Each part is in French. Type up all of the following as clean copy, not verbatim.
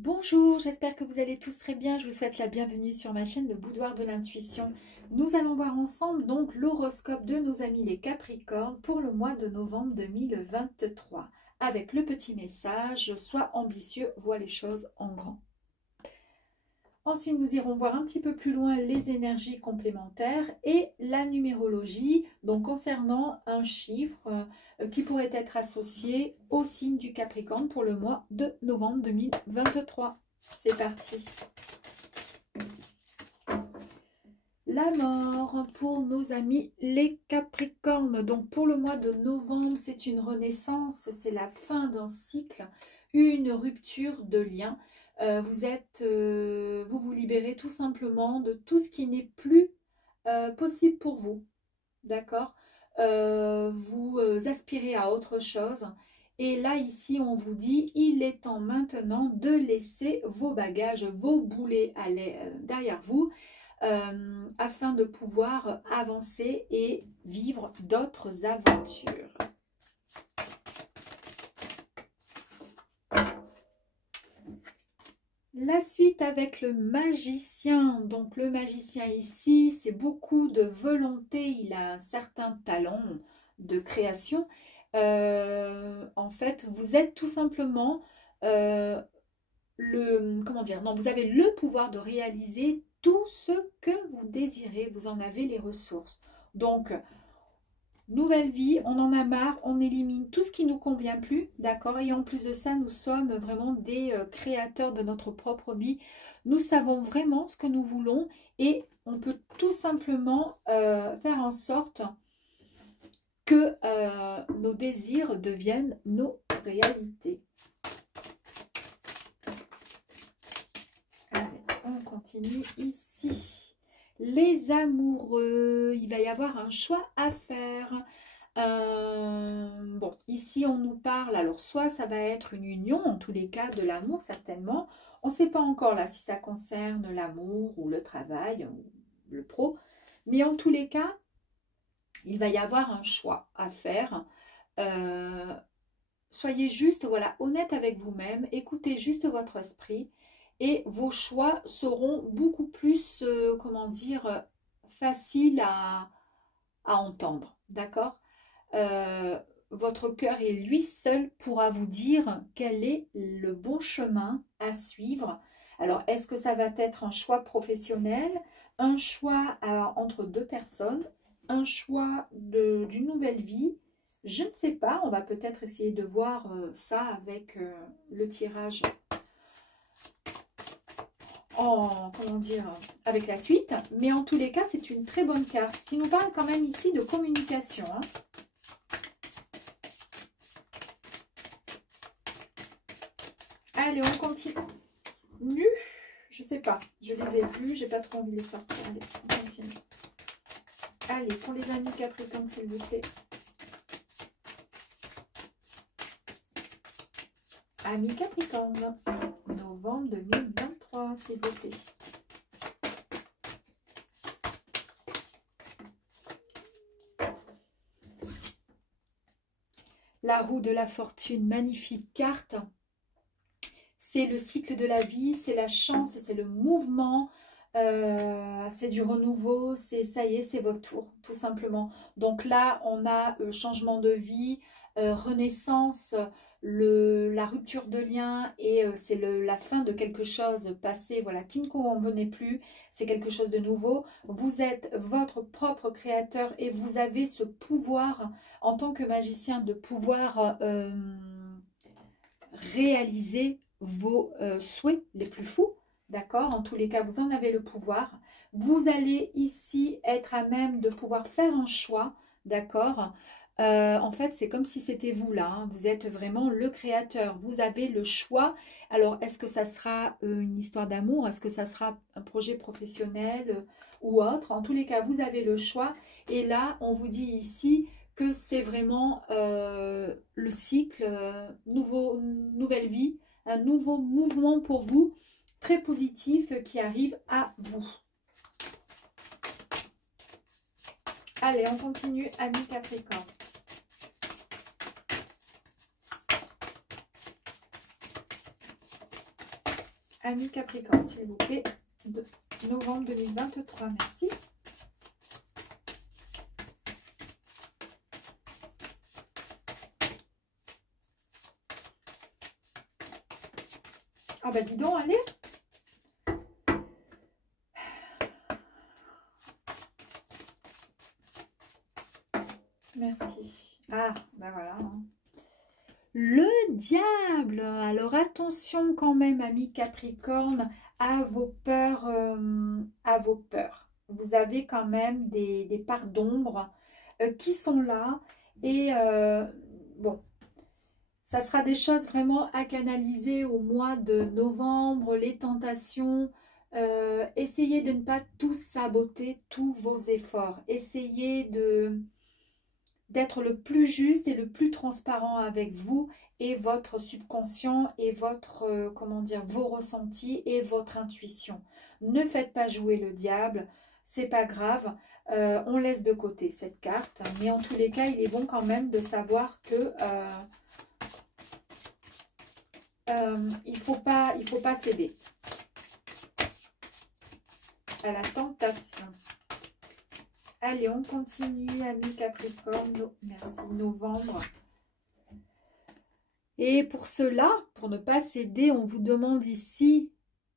Bonjour, j'espère que vous allez tous très bien. Je vous souhaite la bienvenue sur ma chaîne Le Boudoir de l'Intuition. Nous allons voir ensemble donc l'horoscope de nos amis les Capricornes pour le mois de novembre 2023. Avec le petit message, sois ambitieux, vois les choses en grand. Ensuite, nous irons voir un petit peu plus loin les énergies complémentaires et la numérologie, donc concernant un chiffre qui pourrait être associé au signe du Capricorne pour le mois de novembre 2023. C'est parti. La mort pour nos amis les Capricornes. Donc pour le mois de novembre, c'est une renaissance, c'est la fin d'un cycle, une rupture de lien. Vous vous libérez tout simplement de tout ce qui n'est plus possible pour vous. D'accord. Vous aspirez à autre chose. Et là, ici, on vous dit, il est temps maintenant de laisser vos bagages, vos boulets derrière vous, afin de pouvoir avancer et vivre d'autres aventures. La suite avec le magicien. Donc le magicien ici, c'est beaucoup de volonté. Il a un certain talent de création. En fait, vous êtes tout simplement vous avez le pouvoir de réaliser tout ce que vous désirez. Vous en avez les ressources. Donc, nouvelle vie, on en a marre, on élimine tout ce qui ne nous convient plus, d'accord? Et en plus de ça, nous sommes vraiment des créateurs de notre propre vie. Nous savons vraiment ce que nous voulons et on peut tout simplement faire en sorte que nos désirs deviennent nos réalités. Allez, on continue ici. Les amoureux, il va y avoir un choix à faire. Bon, ici on nous parle, alors soit ça va être une union, en tous les cas de l'amour certainement. On ne sait pas encore là si ça concerne l'amour ou le travail, ou le pro. Mais en tous les cas, il va y avoir un choix à faire. Soyez juste, voilà, honnête avec vous-même, écoutez juste votre esprit. Et vos choix seront beaucoup plus, faciles à entendre, d'accord? Votre cœur et lui seul pourra vous dire quel est le bon chemin à suivre. Alors, est-ce que ça va être un choix professionnel, un choix entre deux personnes, un choix d'une nouvelle vie? Je ne sais pas, on va peut-être essayer de voir ça avec le tirage avec la suite. Mais en tous les cas, c'est une très bonne carte qui nous parle quand même ici de communication. Hein. Allez, on continue. Je sais pas, je les ai vus, j'ai pas trop envie de les sortir. Allez, on continue. Allez, pour les amis Capricorne, s'il vous plaît. Amis Capricorne, novembre 2023, s'il vous plaît. La roue de la fortune, magnifique carte. C'est le cycle de la vie, c'est la chance, c'est le mouvement, c'est du renouveau, ça y est, c'est votre tour, tout simplement. Donc là, on a changement de vie, renaissance, la rupture de lien et c'est la fin de quelque chose passé, voilà, qui ne convenait plus, c'est quelque chose de nouveau. Vous êtes votre propre créateur et vous avez ce pouvoir en tant que magicien de pouvoir réaliser vos souhaits les plus fous, d'accord? En tous les cas, vous en avez le pouvoir. Vous allez ici être à même de pouvoir faire un choix, d'accord? En fait, c'est comme si c'était vous là, hein. Vous êtes vraiment le créateur. Vous avez le choix. Alors, est-ce que ça sera une histoire d'amour? Est-ce que ça sera un projet professionnel ou autre? En tous les cas, vous avez le choix. Et là, on vous dit ici que c'est vraiment le cycle, nouvelle vie, un nouveau mouvement pour vous, très positif qui arrive à vous. Allez, on continue, amis Capricorne. Amis Capricorne, s'il vous plaît, de novembre 2023. Merci. Ah bah dis donc, allez. Merci. Ah, ben voilà. Le diable. Alors attention quand même, amis Capricorne, à vos peurs. À vos peurs. Vous avez quand même des parts d'ombre qui sont là. Et bon, ça sera des choses vraiment à canaliser au mois de novembre, les tentations. Essayez de ne pas tout saboter, tous vos efforts. Essayez d'être le plus juste et le plus transparent avec vous et votre subconscient et votre, comment dire, vos ressentis et votre intuition. Ne faites pas jouer le diable, c'est pas grave, on laisse de côté cette carte, mais en tous les cas, il est bon quand même de savoir que il faut pas céder à la tentation. Allez, on continue, amis Capricorne. Merci, novembre. Et pour cela, pour ne pas céder, on vous demande ici,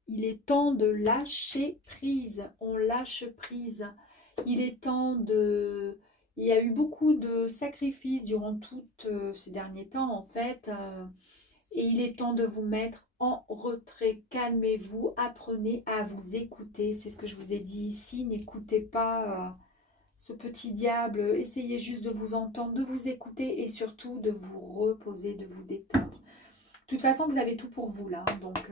il est temps de lâcher prise. On lâche prise. Il est temps de... Il y a eu beaucoup de sacrifices durant tous ces derniers temps, en fait. Et il est temps de vous mettre en retrait. Calmez-vous, apprenez à vous écouter. C'est ce que je vous ai dit ici. N'écoutez pas... ce petit diable, essayez juste de vous entendre, de vous écouter et surtout de vous reposer, de vous détendre. De toute façon, vous avez tout pour vous là. Donc,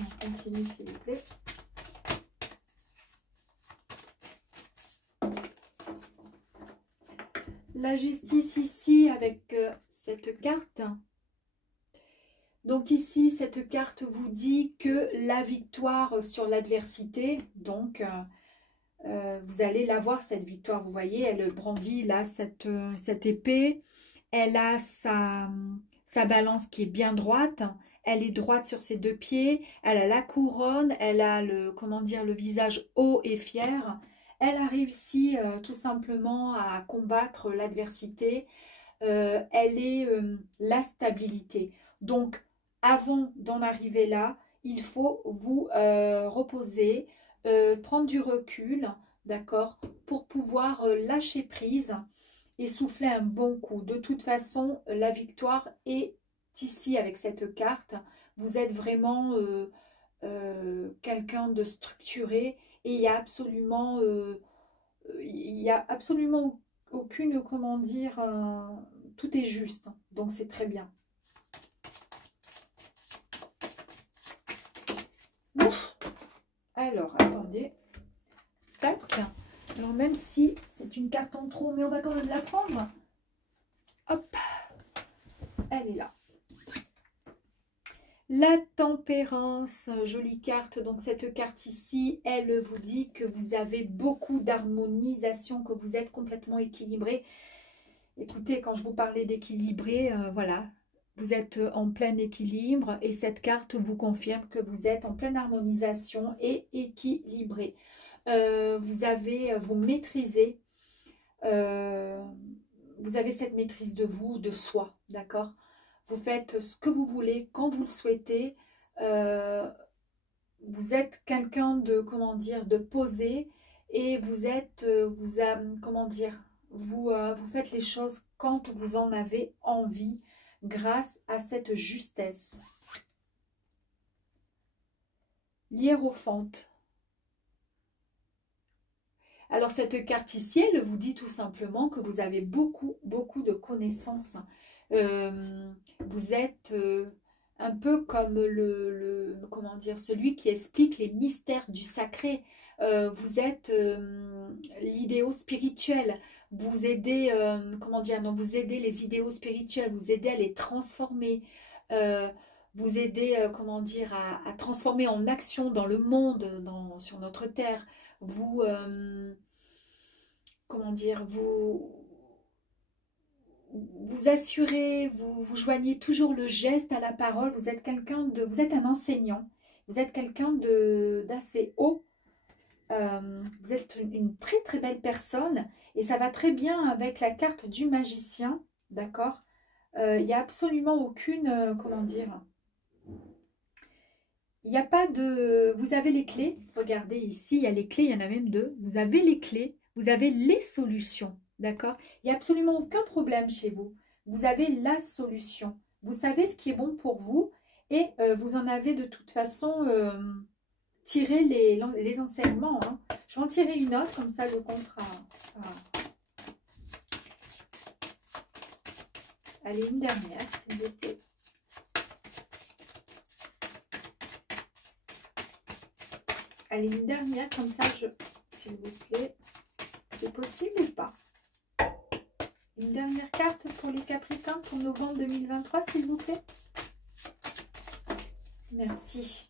on continue s'il vous plaît. La justice ici avec cette carte. Donc ici, cette carte vous dit que la victoire sur l'adversité, donc vous allez l'avoir cette victoire. Vous voyez, elle brandit là cette épée. Elle a sa balance qui est bien droite. Elle est droite sur ses deux pieds. Elle a la couronne. Elle a le, comment dire, le visage haut et fier. Elle a réussi tout simplement à combattre l'adversité. Elle est la stabilité. Donc, avant d'en arriver là, il faut vous reposer, prendre du recul, d'accord, pour pouvoir lâcher prise et souffler un bon coup. De toute façon, la victoire est ici avec cette carte. Vous êtes vraiment quelqu'un de structuré et il y a absolument aucune, comment dire, tout est juste. Donc, c'est très bien. Alors, attendez. Tac. Alors, même si c'est une carte en trop, mais on va quand même la prendre. Hop. Elle est là. La tempérance, jolie carte. Donc, cette carte ici, elle vous dit que vous avez beaucoup d'harmonisation, que vous êtes complètement équilibré. Écoutez, quand je vous parlais d'équilibré, voilà. Vous êtes en plein équilibre et cette carte vous confirme que vous êtes en pleine harmonisation et équilibré. Vous maîtrisez, vous avez cette maîtrise de vous, de soi, d'accord? Vous faites ce que vous voulez, quand vous le souhaitez. Vous êtes quelqu'un de, comment dire, de posé et vous êtes, comment dire, vous faites les choses quand vous en avez envie, grâce à cette justesse. L'hiérophante. Alors cette carte ici, elle vous dit tout simplement que vous avez beaucoup de connaissances. Vous êtes un peu comme comment dire, celui qui explique les mystères du sacré. Vous êtes l'idéal spirituel. Vous aidez, comment dire, non, vous aidez les idéaux spirituels, vous aidez à les transformer, vous aidez, comment dire, à transformer en action dans le monde, sur notre terre. Vous, comment dire, vous vous assurez, vous joignez toujours le geste à la parole. Vous êtes vous êtes un enseignant. Vous êtes quelqu'un d'assez haut. Vous êtes une très très belle personne. Et ça va très bien avec la carte du magicien. D'accord? Il n'y a absolument aucune, comment dire... Il n'y a pas de... Vous avez les clés. Regardez ici, il y a les clés, il y en a même deux. Vous avez les clés, vous avez les solutions. D'accord? Il n'y a absolument aucun problème chez vous. Vous avez la solution. Vous savez ce qui est bon pour vous. Et vous en avez de toute façon tiré les enseignements. Hein. Je vais en tirer une autre, comme ça le compte sera... Allez, une dernière, s'il vous plaît. Allez, une dernière, comme ça, s'il vous plaît, c'est possible ou pas? Une dernière carte pour les Capricornes pour novembre 2023, s'il vous plaît. Merci.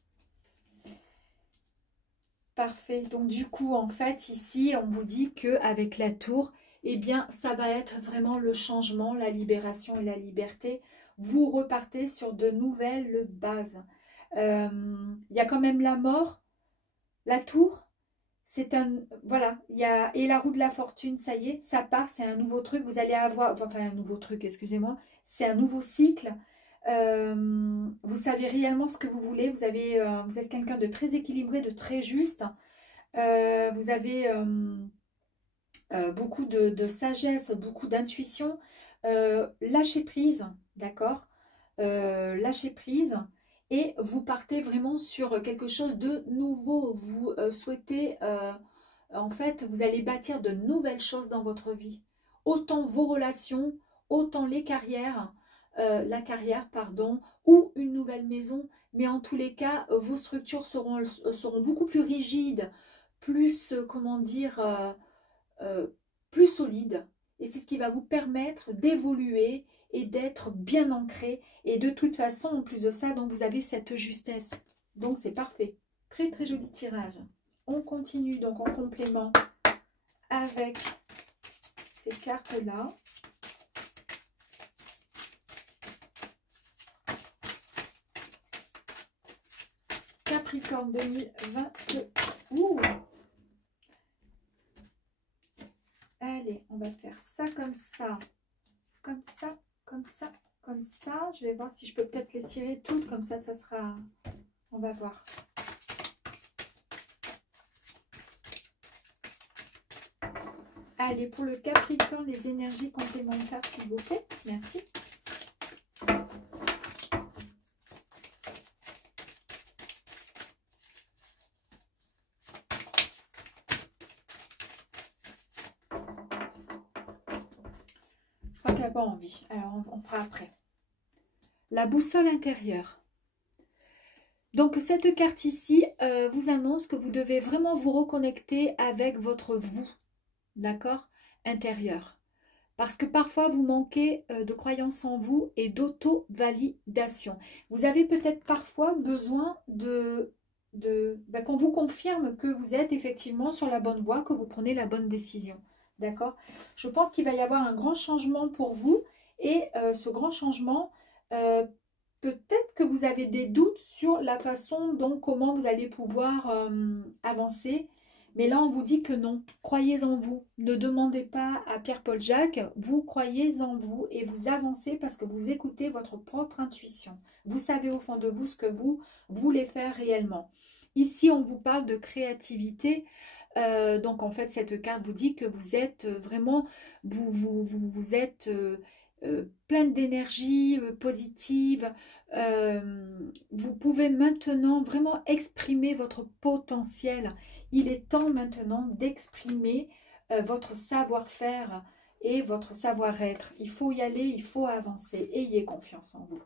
Parfait. Donc, du coup, en fait, ici, on vous dit qu'avec la tour, eh bien, ça va être vraiment le changement, la libération et la liberté. Vous repartez sur de nouvelles bases. Il y a quand même la mort. La tour, c'est un... Voilà, il y a... Et la roue de la fortune, ça y est, ça part, c'est un nouveau truc. Vous allez avoir... Enfin, un nouveau truc, excusez-moi. C'est un nouveau cycle. Vous savez réellement ce que vous voulez. Vous êtes quelqu'un de très équilibré, de très juste. Vous avez beaucoup de sagesse, beaucoup d'intuition. Lâchez prise, d'accord? Lâchez prise. Et vous partez vraiment sur quelque chose de nouveau. Vous souhaitez, en fait, vous allez bâtir de nouvelles choses dans votre vie. Autant vos relations, autant les carrières, la carrière, pardon, ou une nouvelle maison. Mais en tous les cas, vos structures seront beaucoup plus rigides, plus, comment dire, plus solides. Et c'est ce qui va vous permettre d'évoluer et d'être bien ancré. Et de toute façon, en plus de ça, donc vous avez cette justesse. Donc, c'est parfait. Très, très joli tirage. On continue donc en complément avec ces cartes-là. Capricorne 2022. Ouh. Allez, on va faire ça comme ça. Comme ça, comme ça, comme ça. Je vais voir si je peux peut-être les tirer toutes. Comme ça, ça sera... On va voir. Allez, pour le Capricorne, les énergies complémentaires, s'il vous plaît. Merci. Pas envie, alors on fera après. La boussole intérieure. Donc cette carte ici vous annonce que vous devez vraiment vous reconnecter avec votre vous, d'accord, intérieur. Parce que parfois vous manquez de croyance en vous et d'auto-validation. Vous avez peut-être parfois besoin qu'on vous confirme que vous êtes effectivement sur la bonne voie, que vous prenez la bonne décision. D'accord? Je pense qu'il va y avoir un grand changement pour vous. Et ce grand changement, peut-être que vous avez des doutes sur la façon dont, comment vous allez pouvoir avancer. Mais là, on vous dit que non. Croyez en vous. Ne demandez pas à Pierre-Paul Jacques. Vous croyez en vous et vous avancez parce que vous écoutez votre propre intuition. Vous savez au fond de vous ce que vous voulez faire réellement. Ici, on vous parle de créativité. Donc en fait cette carte vous dit que vous êtes vraiment, vous êtes pleine d'énergie positive. Vous pouvez maintenant vraiment exprimer votre potentiel. Il est temps maintenant d'exprimer votre savoir-faire et votre savoir-être. Il faut y aller, il faut avancer. Ayez confiance en vous.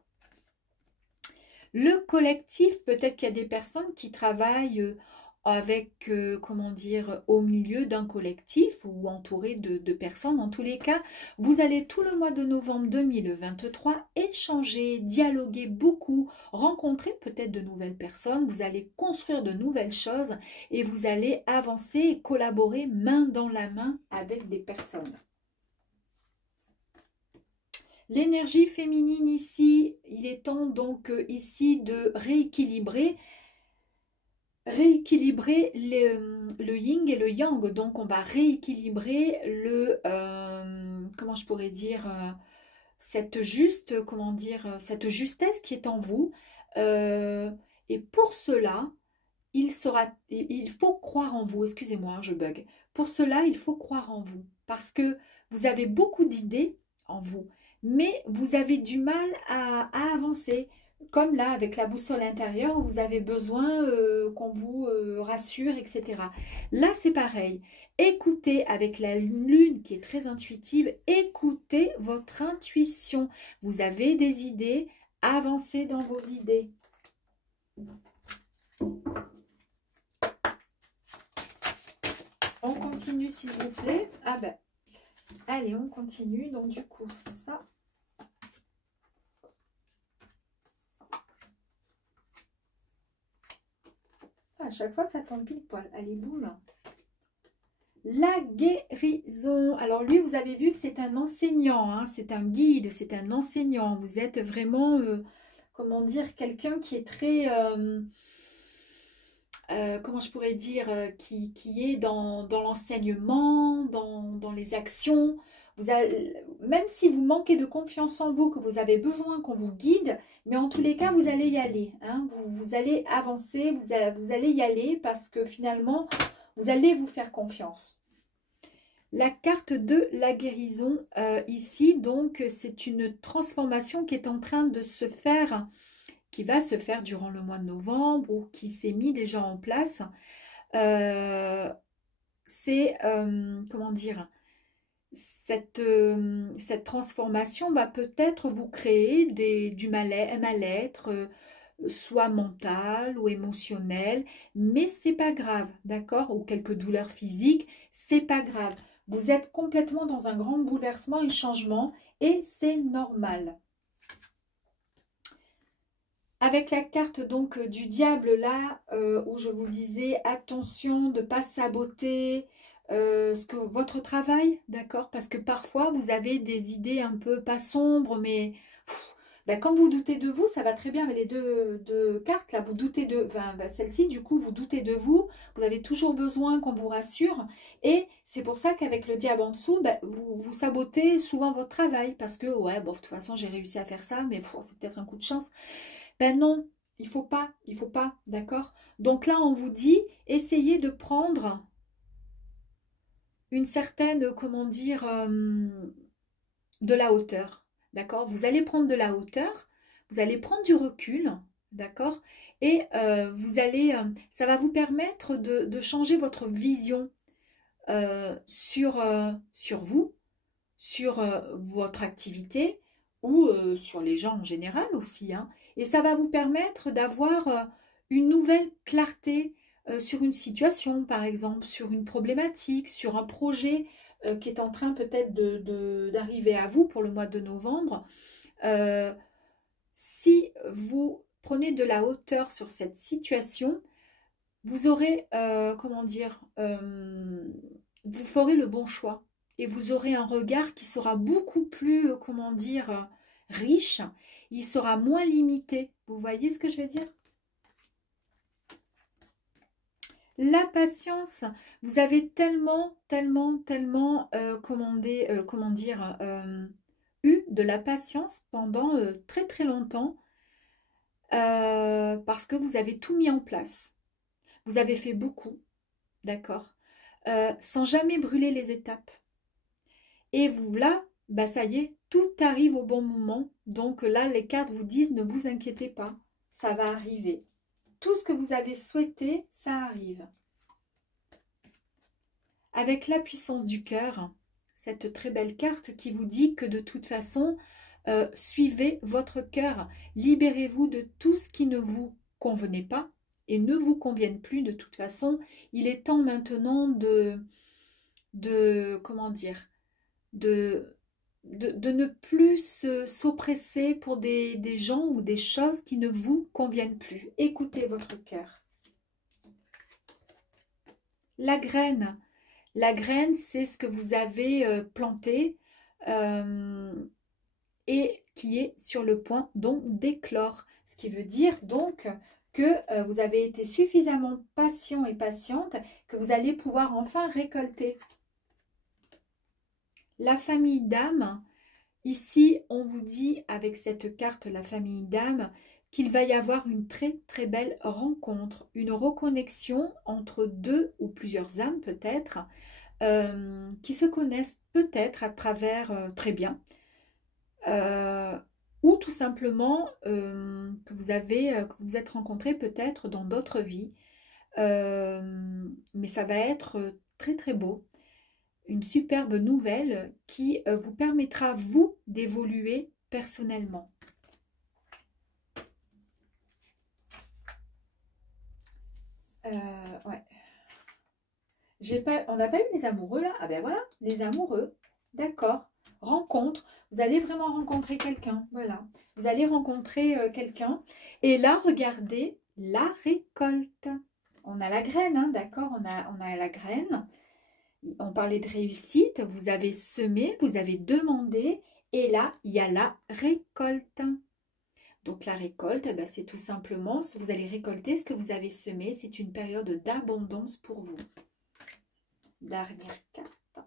Le collectif, peut-être qu'il y a des personnes qui travaillent avec, comment dire, au milieu d'un collectif ou entouré de personnes. En tous les cas, vous allez tout le mois de novembre 2023 échanger, dialoguer beaucoup, rencontrer peut-être de nouvelles personnes. Vous allez construire de nouvelles choses et vous allez avancer et collaborer main dans la main avec des personnes. L'énergie féminine ici, il est temps donc ici de rééquilibrer le yin et le yang. Donc on va rééquilibrer comment je pourrais dire, cette juste, comment dire, cette justesse qui est en vous. Euh, et pour cela, il faut croire en vous. Excusez-moi, je bug. Pour cela, il faut croire en vous. Parce que vous avez beaucoup d'idées en vous, mais vous avez du mal à avancer. Comme là, avec la boussole intérieure, où vous avez besoin qu'on vous rassure, etc. Là, c'est pareil. Écoutez avec la lune qui est très intuitive, écoutez votre intuition. Vous avez des idées, avancez dans vos idées. On continue s'il vous plaît. Ah ben, allez, on continue. Donc du coup, ça. À chaque fois, ça tombe pile poil. Allez, boum. La guérison. Alors lui, vous avez vu que c'est un enseignant, hein, c'est un guide, c'est un enseignant. Vous êtes vraiment, comment dire, quelqu'un qui est très... comment je pourrais dire, qui est dans l'enseignement, dans les actions. Même si vous manquez de confiance en vous, que vous avez besoin qu'on vous guide, mais en tous les cas, vous allez y aller. Hein, vous allez avancer, vous allez y aller parce que finalement, vous allez vous faire confiance. La carte de la guérison, ici, donc, c'est une transformation qui est en train de se faire, qui va se faire durant le mois de novembre ou qui s'est mis déjà en place. C'est, comment dire, cette transformation va peut-être vous créer un mal-être, soit mental ou émotionnel, mais c'est pas grave, d'accord? Ou quelques douleurs physiques, c'est pas grave. Vous êtes complètement dans un grand bouleversement, un changement, et c'est normal. Avec la carte donc du diable là, où je vous disais attention de ne pas saboter votre travail, d'accord? Parce que parfois vous avez des idées un peu pas sombres, mais ben, quand vous doutez de vous, ça va très bien avec les deux cartes là, vous doutez de, ben, celle-ci du coup vous doutez de vous, vous avez toujours besoin qu'on vous rassure, et c'est pour ça qu'avec le diable en dessous, ben, vous sabotez souvent votre travail, parce que ouais bon de toute façon j'ai réussi à faire ça, mais c'est peut-être un coup de chance. Ben non, il faut pas, d'accord? Donc là, on vous dit, essayez de prendre une certaine, comment dire, de la hauteur, d'accord? Vous allez prendre de la hauteur, vous allez prendre du recul, d'accord? Et ça va vous permettre de changer votre vision sur vous, sur votre activité ou sur les gens en général aussi, hein. Et ça va vous permettre d'avoir une nouvelle clarté sur une situation, par exemple, sur une problématique, sur un projet qui est en train peut-être d'arriver à vous pour le mois de novembre. Si vous prenez de la hauteur sur cette situation, vous aurez, comment dire, vous ferez le bon choix. Et vous aurez un regard qui sera beaucoup plus, comment dire, riche. Il sera moins limité. Vous voyez ce que je veux dire? La patience. Vous avez tellement, comment dire, eu de la patience pendant très, très longtemps. Parce que vous avez tout mis en place. Vous avez fait beaucoup, d'accord? Sans jamais brûler les étapes. Et vous, là, bah ça y est, tout arrive au bon moment. Donc là, les cartes vous disent, ne vous inquiétez pas, ça va arriver. Tout ce que vous avez souhaité, ça arrive. Avec la puissance du cœur, cette très belle carte qui vous dit que de toute façon, suivez votre cœur. Libérez-vous de tout ce qui ne vous convenait pas et ne vous convienne plus de toute façon. Il est temps maintenant comment dire, de ne plus s'oppresser pour des gens ou des choses qui ne vous conviennent plus. Écoutez votre cœur. La graine, c'est ce que vous avez planté et qui est sur le point donc d'éclore. Ce qui veut dire donc que vous avez été suffisamment patient et patiente que vous allez pouvoir enfin récolter. La famille d'âme, ici on vous dit avec cette carte la famille d'âme qu'il va y avoir une très très belle rencontre, une reconnexion entre deux ou plusieurs âmes peut-être, qui se connaissent peut-être à travers très bien, ou tout simplement que vous êtes rencontrés peut-être dans d'autres vies, mais ça va être très très beau, une superbe nouvelle qui vous permettra vous d'évoluer personnellement. Ouais. On n'a pas eu les amoureux là? Ah ben voilà, les amoureux. D'accord. Rencontre. Vous allez vraiment rencontrer quelqu'un. Voilà. Vous allez rencontrer quelqu'un. Et là, regardez la récolte. On a la graine, hein, d'accord? On a la graine. On parlait de réussite. Vous avez semé, vous avez demandé. Et là, il y a la récolte. Donc la récolte, ben, c'est tout simplement, vous allez récolter ce que vous avez semé. C'est une période d'abondance pour vous. Dernière carte.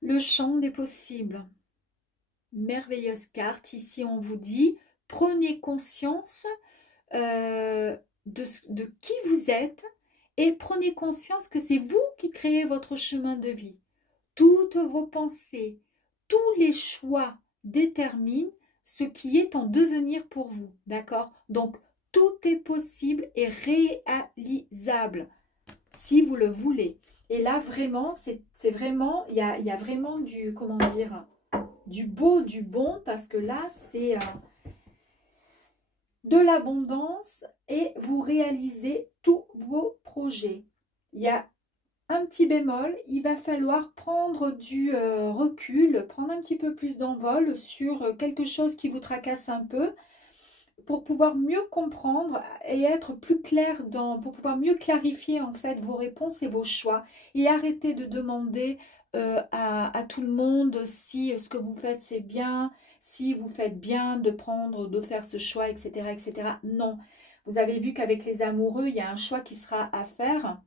Le champ des possibles. Merveilleuse carte. Ici, on vous dit, prenez conscience de qui vous êtes et prenez conscience que c'est vous qui créez votre chemin de vie. Toutes vos pensées, tous les choix déterminent ce qui est en devenir pour vous. D'accord? Donc, tout est possible et réalisable si vous le voulez. Et là, vraiment, c'est vraiment, il y a vraiment du, comment dire, du beau, du bon, parce que là, c'est de l'abondance et vous réalisez tous vos projets. Il y a un petit bémol, il va falloir prendre du recul, prendre un petit peu plus d'envol sur quelque chose qui vous tracasse un peu, pour pouvoir mieux comprendre et être plus clair pour pouvoir mieux clarifier en fait vos réponses et vos choix, et arrêter de demander à tout le monde si ce que vous faites c'est bien, si vous faites bien de faire ce choix, etc., etc. Non, vous avez vu qu'avec les amoureux, il y a un choix qui sera à faire.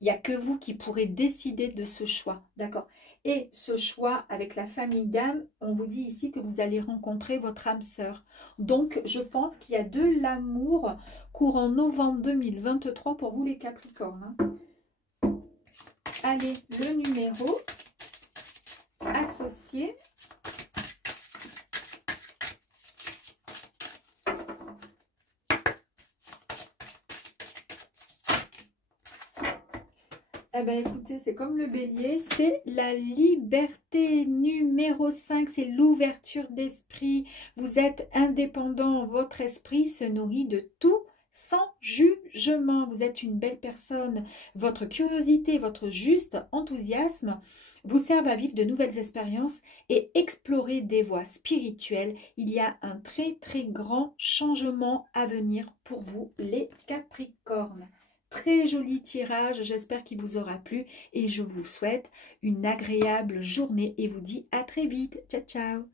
Il n'y a que vous qui pourrez décider de ce choix, d'accord? Et ce choix avec la famille d'âme, on vous dit ici que vous allez rencontrer votre âme sœur. Donc, je pense qu'il y a de l'amour courant novembre 2023 pour vous les Capricornes. Allez, le numéro associé. Eh bien, écoutez, c'est comme le bélier, c'est la liberté. Numéro 5, c'est l'ouverture d'esprit. Vous êtes indépendant, votre esprit se nourrit de tout sans jugement. Vous êtes une belle personne. Votre curiosité, votre juste enthousiasme vous servent à vivre de nouvelles expériences et explorer des voies spirituelles. Il y a un très très grand changement à venir pour vous, les Capricornes. Très joli tirage, j'espère qu'il vous aura plu et je vous souhaite une agréable journée et vous dis à très vite. Ciao, ciao!